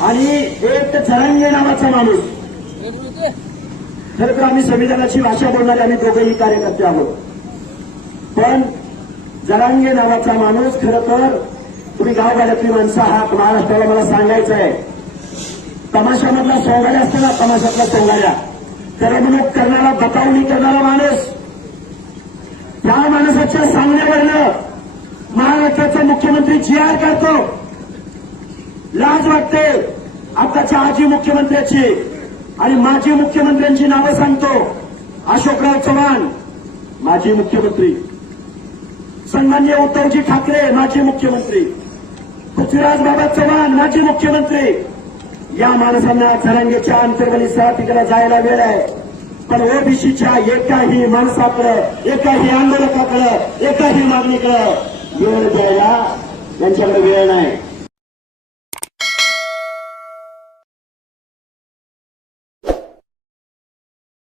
आणि एक चरंगे नावाचा माणूस. खरं तर आम्ही संविधानाची भाषा बोलणारे आम्ही दोघेही कार्यकर्ते आहोत. पण जरांगे नावाचा माणूस खरं तर तुम्ही गावगाड्यातली माणसं आहात महाराष्ट्राला मला सांगायचं आहे. तमाशामधला सोंगाड्या असतो ना तमाशातला सोंगाड्या करमणूक करणारा बतावणी करणारा माणूस. त्या माणसाच्या सांगण्यावरनं महाराष्ट्राचा मुख्यमंत्री जी आर करतो. लाज वाटते. आताच्या आजी मुख्यमंत्र्याची आणि माजी मुख्यमंत्र्यांची नावं सांगतो. अशोकराव चव्हाण माजी मुख्यमंत्री. सन्मान्य उद्धवजी ठाकरे माजी मुख्यमंत्री. पृथ्वीराज बाबा चव्हाण माजी मुख्यमंत्री. या माणसांना जरांगेच्या अंतर्गलीसह तिकडे जायला वेळ आहे. पण ओबीसीच्या एकाही माणसाकडं एकाही आंदोलकाकडं एकाही मागणीकडं वेळ द्यायला यांच्याकडे वेळ नाही.